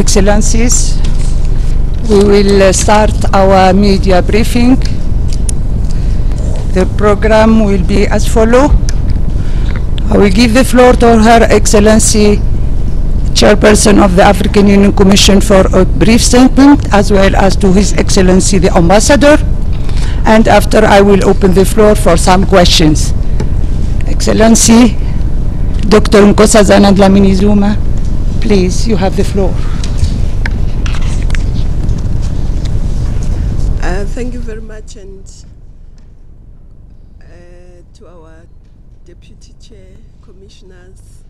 Excellencies, we will start our media briefing. The program will be as follows. I will give the floor to Her Excellency, Chairperson of the African Union Commission, for a brief statement, as well as to His Excellency the Ambassador. And after, I will open the floor for some questions. Excellency, Dr. Nkosazana Dlamini Zuma, please, you have the floor. Thank you very much, and to our Deputy Chair, Commissioners,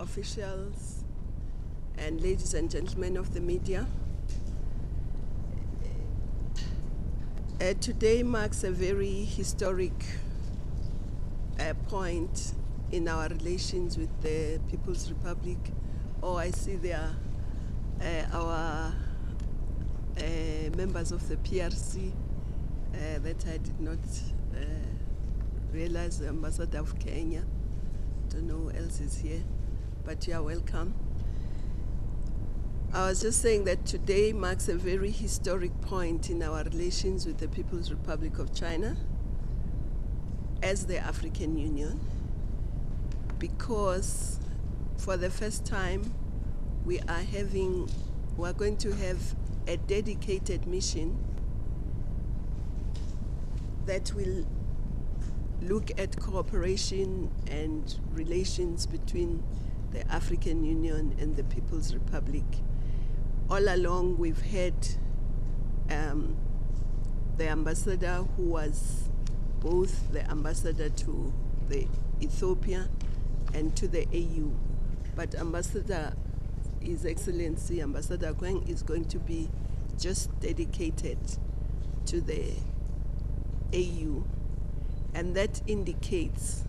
officials, and ladies and gentlemen of the media. Today marks a very historic point in our relations with the People's Republic. Oh, I see there our members of the PRC that I did not realize, the Ambassador of Kenya. Don't know who else is here, but you are welcome. I was just saying that today marks a very historic point in our relations with the People's Republic of China as the African Union, because for the first time we are going to have a dedicated mission that will look at cooperation and relations between the African Union and the People's Republic. All along we've had the ambassador, who was both the ambassador to the Ethiopia and to the AU, but His Excellency Ambassador Kuang is going to be just dedicated to the AU, and that indicates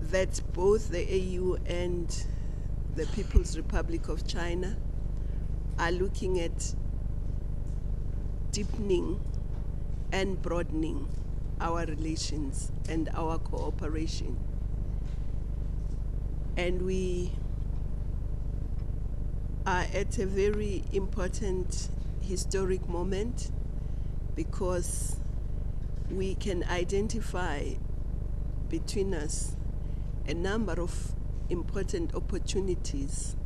that both the AU and the People's Republic of China are looking at deepening and broadening our relations and our cooperation. And we are at a very important historic moment, because we can identify between us a number of important opportunities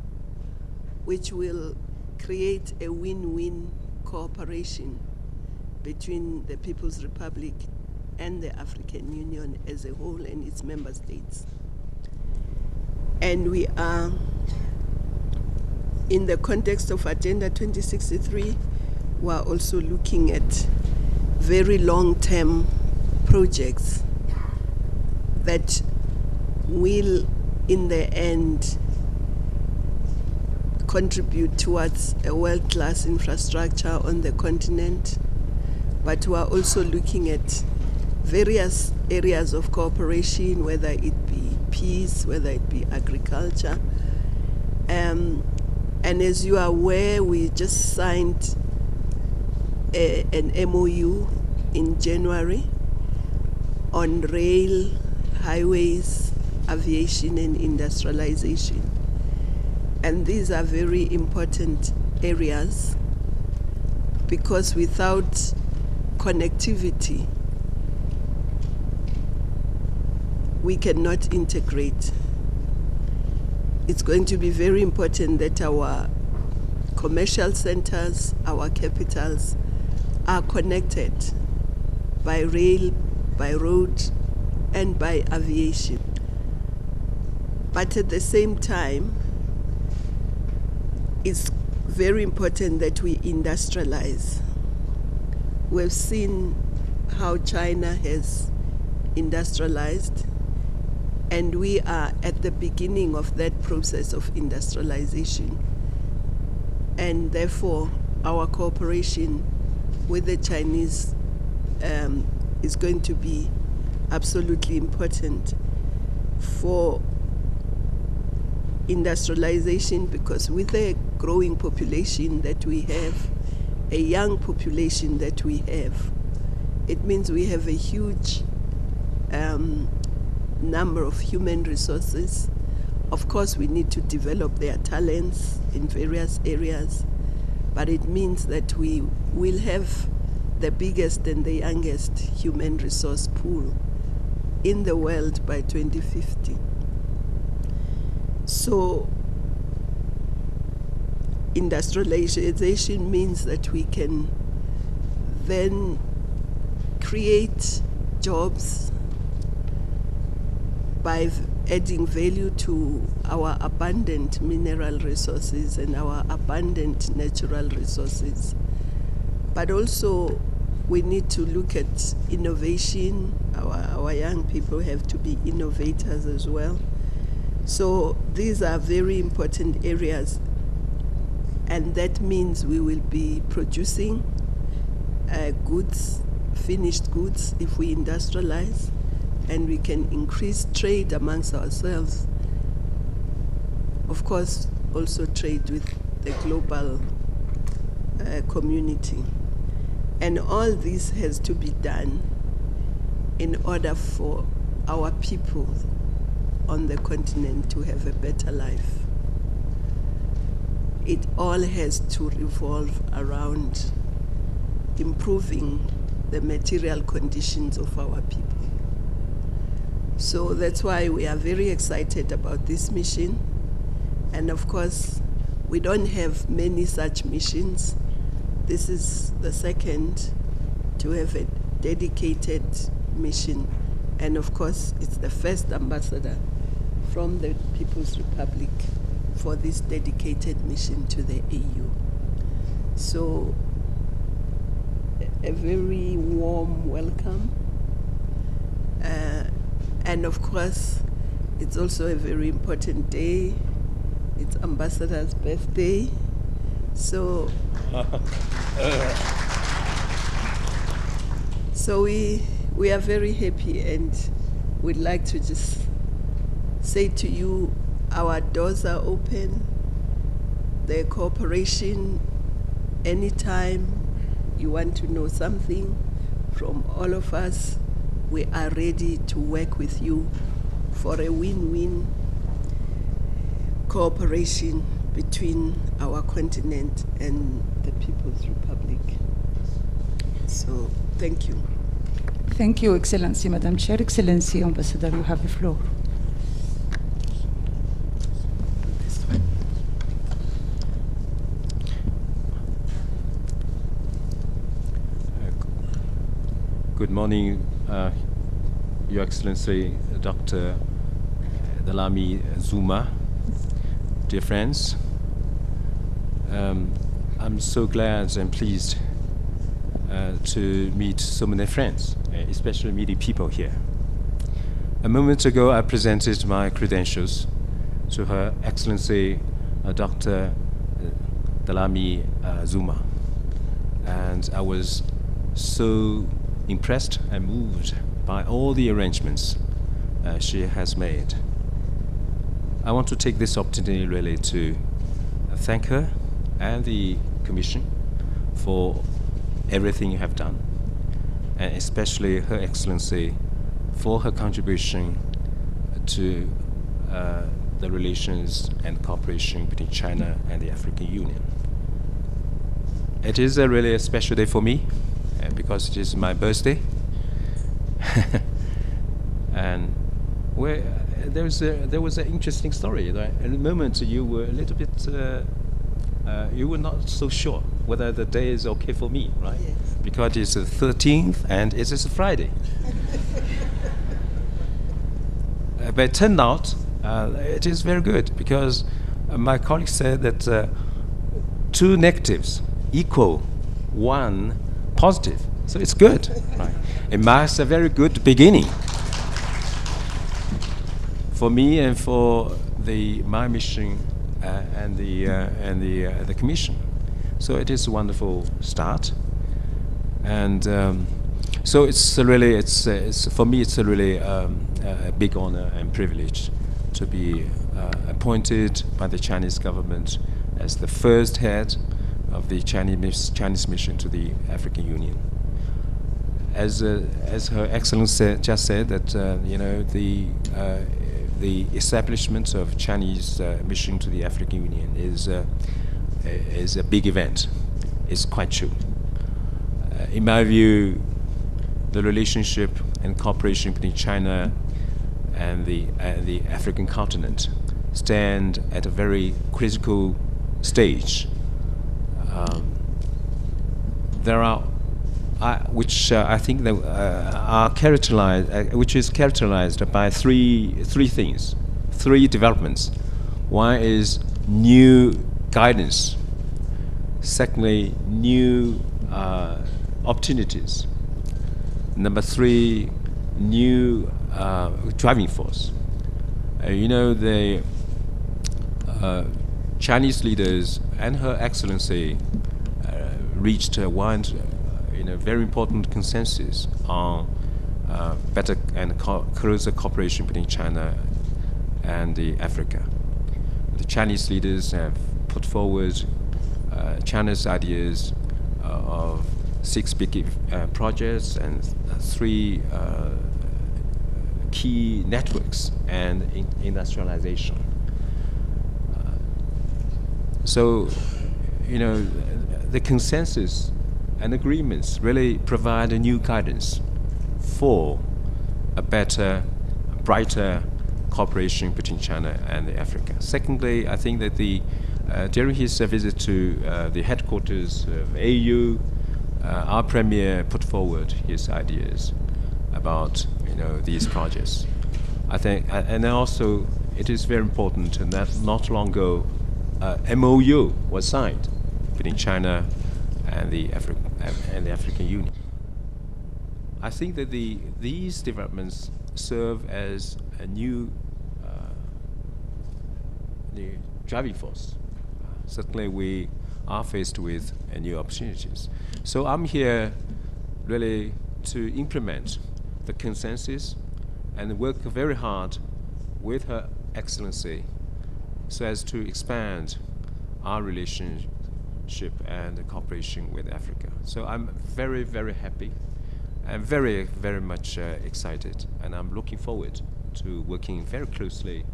which will create a win-win cooperation between the People's Republic and the African Union as a whole and its member states. And we are, in the context of Agenda 2063, we are also looking at very long-term projects that will, in the end, contribute towards a world-class infrastructure on the continent. But we are also looking at various areas of cooperation, whether it be peace, whether it be agriculture. And as you are aware, we just signed an MOU in January on rail, highways, aviation, and industrialization. And these are very important areas, because without connectivity, we cannot integrate. It's going to be very important that our commercial centers, our capitals, are connected by rail, by road, and by aviation. But at the same time, it's very important that we industrialize. We've seen how China has industrialized, and we are at the beginning of that process of industrialization. And therefore, our cooperation with the Chinese is going to be absolutely important for industrialization, because with a growing population that we have, a young population that we have, it means we have a huge number of human resources. Of course, we need to develop their talents in various areas, but it means that we will have the biggest and the youngest human resource pool in the world by 2050. So industrialization means that we can then create jobs by adding value to our abundant mineral resources and our abundant natural resources. But also we need to look at innovation. Our young people have to be innovators as well. So these are very important areas, and that means we will be producing goods, finished goods, if we industrialize, and we can increase trade amongst ourselves. Of course, also trade with the global community. And all this has to be done in order for our people on the continent to have a better life. It all has to revolve around improving the material conditions of our people. So that's why we are very excited about this mission. And of course, we don't have many such missions. This is the second to have a dedicated mission. And of course, it's the first ambassador from the People's Republic for this dedicated mission to the AU. So a very warm welcome. And of course, it's also a very important day. It's Ambassador's birthday. So, so we are very happy, and we'd like to just say to you, our doors are open. The cooperation, anytime you want to know something from all of us, we are ready to work with you for a win-win cooperation between our continent and the People's Republic. So, thank you. Thank you, Excellency, Madam Chair. Excellency, Ambassador, you have the floor. Good morning, Your Excellency, Dr. Dlamini Zuma, dear friends. I'm so glad and pleased to meet so many friends, especially meeting people here. A moment ago, I presented my credentials to Her Excellency, Dr. Dlamini Zuma, and I was so impressed and moved by all the arrangements she has made. I want to take this opportunity really to thank her and the Commission for everything you have done, and especially Her Excellency for her contribution to the relations and cooperation between China and the African Union. It is really a special day for me, because it is my birthday. And there was an interesting story. Right? At the moment, you were a little bit, you were not so sure whether the day is okay for me, right? Yes. Because it's the 13th and it is a Friday. But it turned out it is very good, because my colleague said that 2 negatives equal 1 positive. So it's good. Right? It marks a very good beginning for me and for my mission and the Commission. So it is a wonderful start, and so it's really for me it's a really a big honor and privilege to be appointed by the Chinese government as the first head of the Chinese mission to the African Union. as Her Excellency just said, that you know, the establishment of Chinese mission to the African Union is a big event. It's quite true. In my view, the relationship and cooperation between China and the African continent stand at a very critical stage. There are, which I think that are characterized, which is characterized by three things, three developments. One is new guidance. Secondly, new opportunities. Number three, new driving force. You know, the Chinese leaders and Her Excellency reached one very important consensus on better and closer cooperation between China and Africa. The Chinese leaders have put forward China's ideas of 6 big projects and 3 key networks and industrialization. So, you know, the consensus and agreements really provide a new guidance for a better, brighter cooperation between China and Africa. Secondly, I think that during his visit to the headquarters of AU, our Premier put forward his ideas about these projects. I think, and also it is very important that not long ago, MOU was signed between China and the African Union. I think that these developments serve as a new driving force. Certainly, we are faced with new opportunities. So I'm here really to implement the consensus and work very hard with Her Excellency so as to expand our relationship and cooperation with Africa. So I'm very, very happy and very, very much excited, and I'm looking forward to working very closely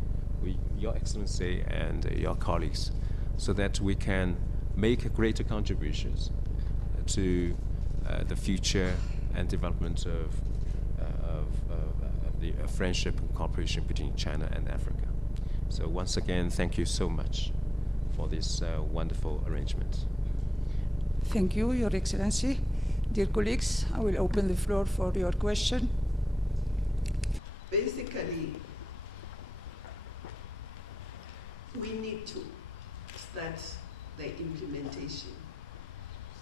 with Your Excellency and your colleagues so that we can make greater contributions to the future and development of the friendship and cooperation between China and Africa. So once again, thank you so much for this wonderful arrangement. Thank you, Your Excellency. Dear colleagues, I will open the floor for your question. Basically, we need to start the implementation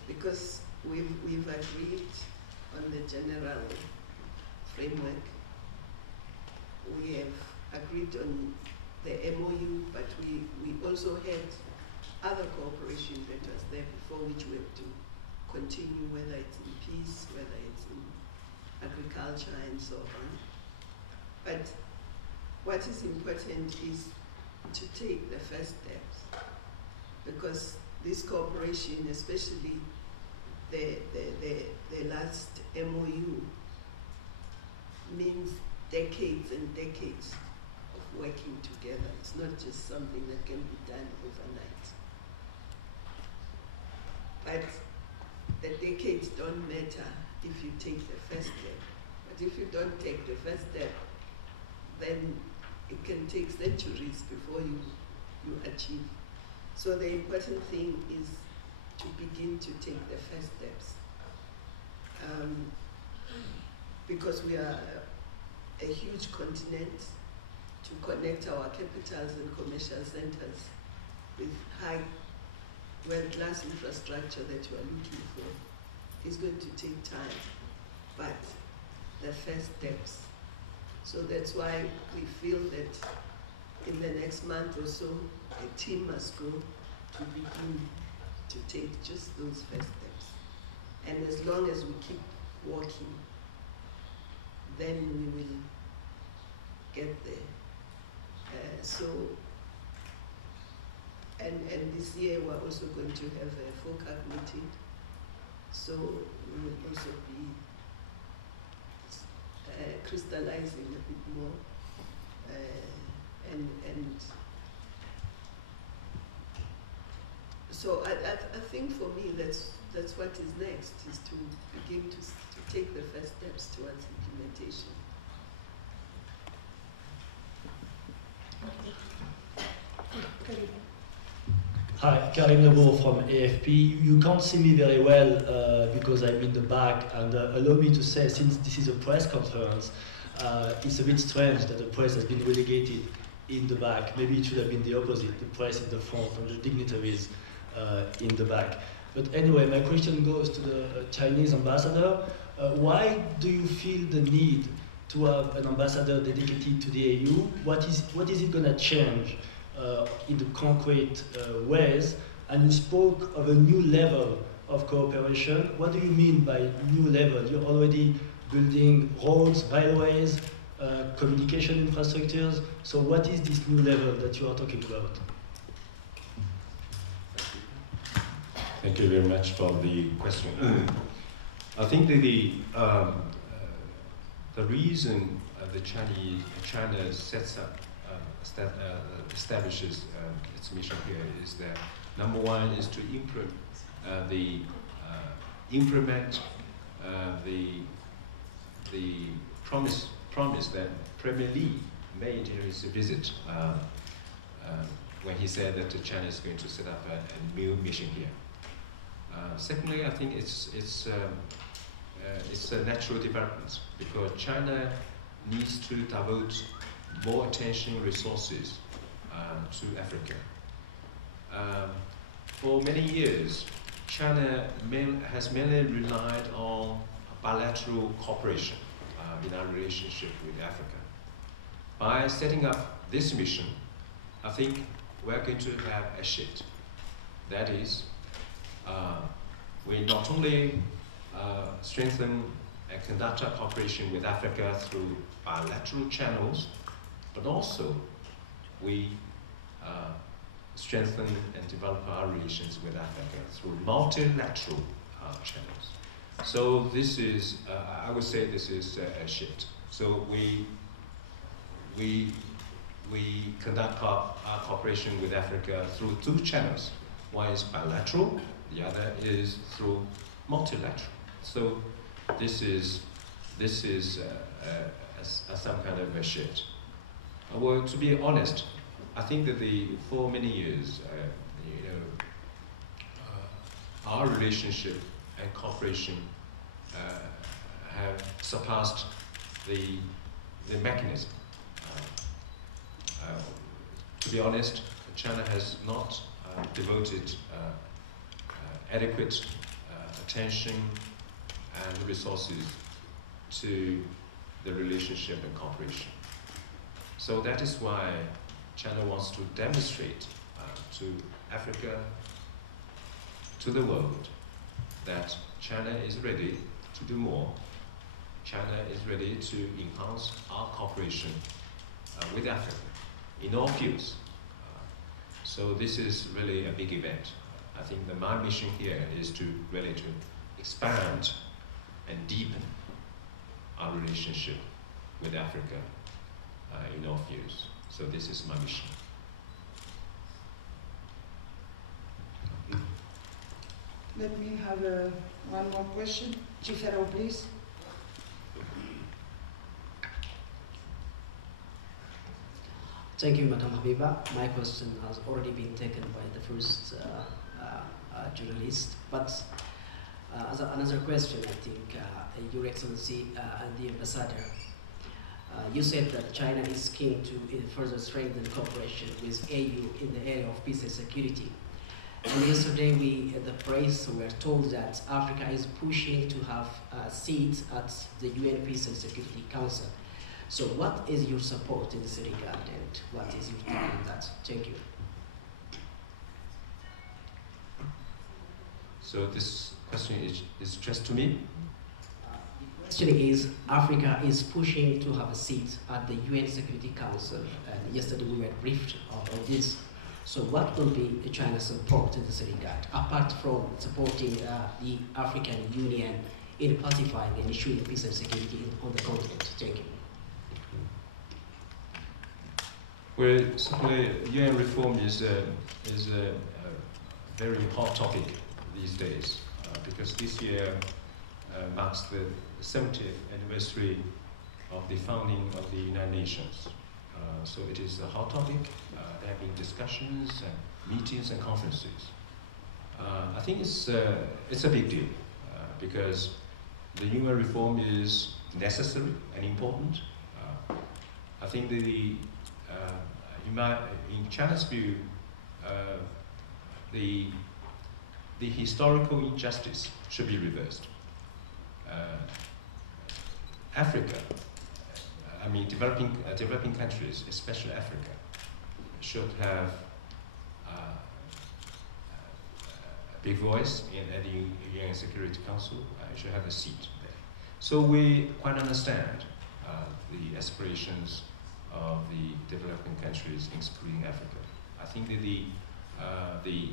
because we've agreed on the general framework. We have agreed on the MOU, but we also had other cooperation that was there before, which we have to continue, whether it's in peace, whether it's in agriculture, and so on. But what is important is to take the first steps, because this cooperation, especially the last MOU, means decades and decades of working together. It's not just something that can be done overnight. But the decades don't matter if you take the first step. But if you don't take the first step, then it can take centuries before you achieve. So the important thing is to begin to take the first steps. Because we are a huge continent, to connect our capitals and commercial centers with high, world-class infrastructure that you are looking for is going to take time, but the first steps. So that's why we feel that in the next month or so, a team must go to begin to take just those first steps. And as long as we keep walking, then we will get there. And this year we're also going to have a FOCAC meeting. So we will also be crystallizing a bit more. And so I think for me that's what is next, is to begin to take the first steps towards implementation. Hi, Karim Nebo from AFP. You can't see me very well because I'm in the back, and allow me to say, since this is a press conference, it's a bit strange that the press has been relegated in the back. Maybe it should have been the opposite, the press in the front and the dignitaries in the back. But anyway, my question goes to the Chinese ambassador. Why do you feel the need to have an ambassador dedicated to the AU? What is it going to change in the concrete ways? And you spoke of a new level of cooperation. What do you mean by new level? You're already building roads, railways, communication infrastructures. So what is this new level that you are talking about? Thank you very much for the question. I think that the reason China sets up, establishes its mission here is that number one is to implement the promise that Premier Li made in his visit when he said that China is going to set up a new mission here. Secondly, I think it's a natural development because China needs to devote more attention, resources to Africa. For many years, China has mainly relied on bilateral cooperation in our relationship with Africa. By setting up this mission, I think we're going to have a shift. That is, we not only strengthen and conduct our cooperation with Africa through bilateral channels, but also we strengthen and develop our relations with Africa through multilateral channels. So this is, I would say this is a shift. So we conduct our cooperation with Africa through two channels. One is bilateral, the other is through multilateral. So this is some kind of a shift. Well, to be honest, I think that for many years, our relationship and cooperation have surpassed the mechanism. To be honest, China has not devoted adequate attention and resources to the relationship and cooperation. So that is why China wants to demonstrate to Africa, to the world, that China is ready to do more. China is ready to enhance our cooperation with Africa in all fields. So this is really a big event. I think that my mission here is to really to expand and deepen our relationship with Africa in all fields. So this is my mission. Let me have one more question. Chief Fellow, please. Thank you, Madam Habiba. My question has already been taken by the first journalist, but as another question, I think, Your Excellency and the Ambassador, you said that China is keen to further strengthen cooperation with AU in the area of peace and security. And yesterday, the press were told that Africa is pushing to have a seat at the UN Peace and Security Council. So what is your support in this regard, and what is your take on that? Thank you. So this question is just to me? The question is, Africa is pushing to have a seat at the UN Security Council, and yesterday we were briefed on this. So what will be China's support in this regard, apart from supporting the African Union in pacifying and ensuring peace and security on the continent? Thank you. Well, certainly UN reform is a very hot topic these days because this year marks the 70th anniversary of the founding of the United Nations. So it is a hot topic. There have been discussions and meetings and conferences. I think it's a big deal because the UN reform is necessary and important. I think in China's view, the historical injustice should be reversed. Africa, I mean developing countries, especially Africa, should have a big voice at the UN Security Council. Should have a seat there. So we quite understand the aspirations of the developing countries, including Africa. I think that the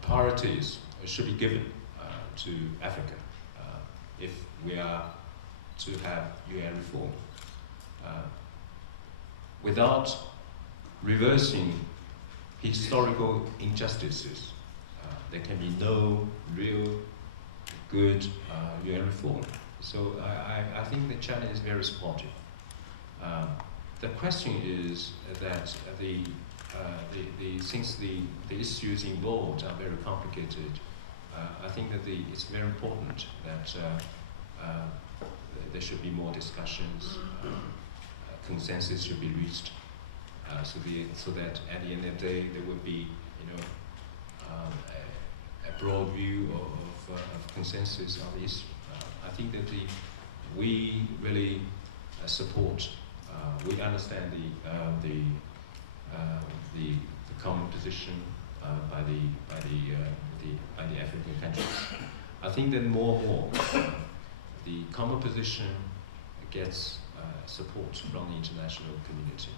priorities should be given to Africa if we are to have UN reform. Without reversing historical injustices, there can be no real good UN reform. So I think that China is very supportive. The question is that since the issues involved are very complicated, I think that it's very important that there should be more discussions, consensus should be reached, so that at the end of the day there would be, a broad view of consensus on the issue. I think that we really support. We understand the common position by the African countries. I think that more and more the common position gets support from the international community.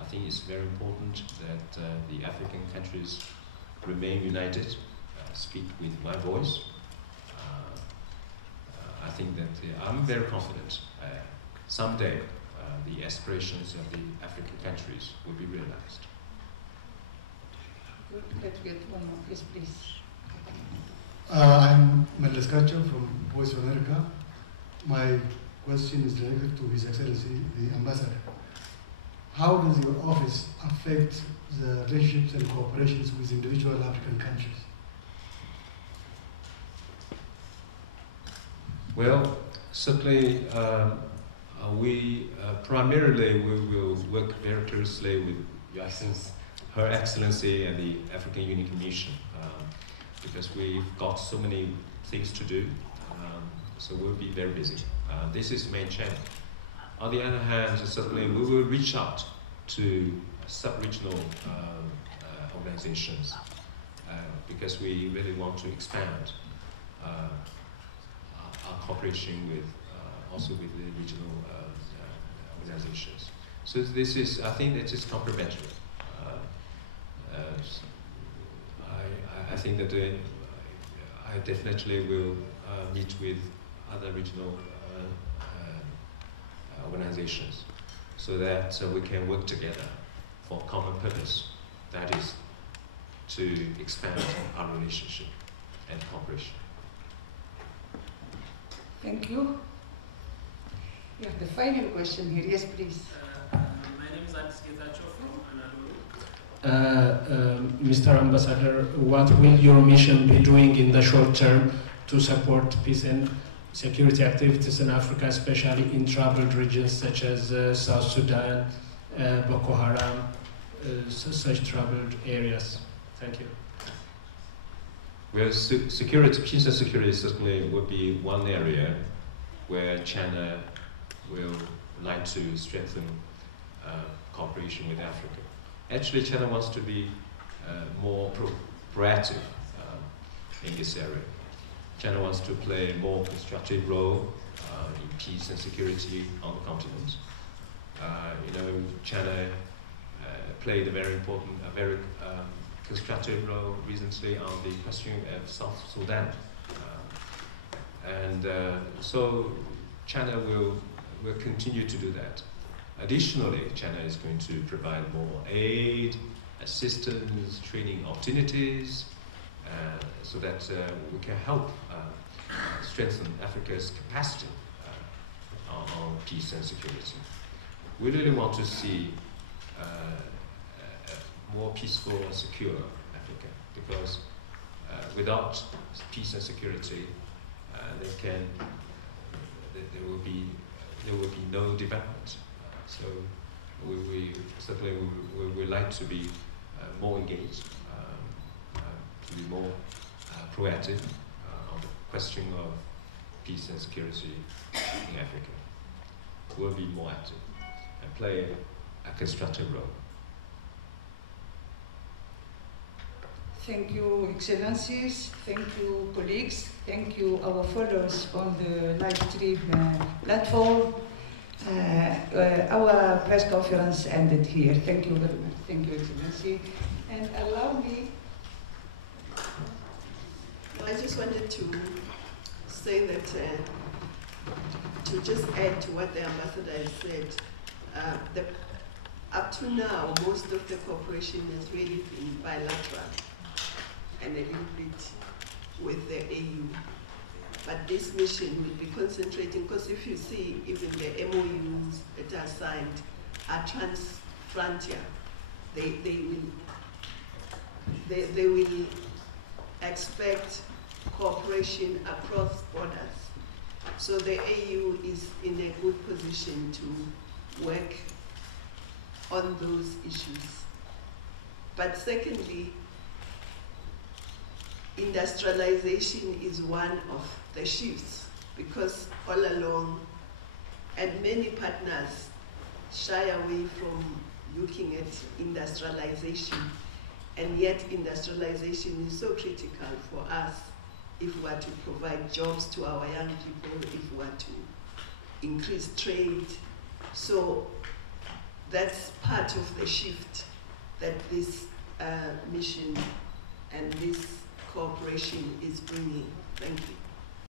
I think it's very important that the African countries remain united, speak with one voice. I think that I'm very confident someday the aspirations of the African countries will be realized. Good. Let's get one more, yes, please. I'm Meles Cacho from Voice of America. My question is related to His Excellency, the Ambassador. How does your office affect the relationships and cooperations with individual African countries? Well, certainly we primarily will work very closely with Her Excellency and the African Union Commission because we've got so many things to do, so we'll be very busy. This is main channel. On the other hand, certainly we will reach out to sub-regional organizations because we really want to expand our cooperation with also with the regional organizations. So this is, I think it is complementary. I think that I definitely will meet with other regional organizations so that we can work together for a common purpose, that is to expand our relationship and cooperation. Thank you. We have the final question here. Yes, please. My name is Nkosazana from Anadolu. Mr. Ambassador, what will your mission be doing in the short term to support peace and security activities in Africa, especially in troubled regions such as South Sudan, Boko Haram, such troubled areas? Thank you. Well, security, peace and security certainly would be one area where China will like to strengthen cooperation with Africa. Actually, China wants to be more proactive in this area. China wants to play a more constructive role in peace and security on the continent. China played a very important, constructive role recently on the question of South Sudan. And so China will continue to do that. Additionally, China is going to provide more aid, assistance, training opportunities, so that we can help strengthen Africa's capacity on peace and security. We really want to see a more peaceful and secure Africa, because without peace and security, there will be no development. So we certainly would like to be more engaged, to be more proactive on the question of peace and security in Africa. We'll be more active and play a constructive role. Thank you, Excellencies. Thank you, colleagues. Thank you, our followers on the live stream platform. Our press conference ended here. Thank you very much. Thank you, Excellency. And allow me. I just wanted to say that, to just add to what the ambassador has said, up to now, most of the cooperation has really been bilateral and a little bit with the AU. But this mission will be concentrating, because if you see even the MOUs that are signed are trans-frontier. They will expect cooperation across borders. So the AU is in a good position to work on those issues. But secondly, industrialization is one of the shifts, because all along, and many partners shy away from looking at industrialization, and yet industrialization is so critical for us if we are to provide jobs to our young people, if we are to increase trade. So that's part of the shift that this mission and this cooperation is bringing. Thank you.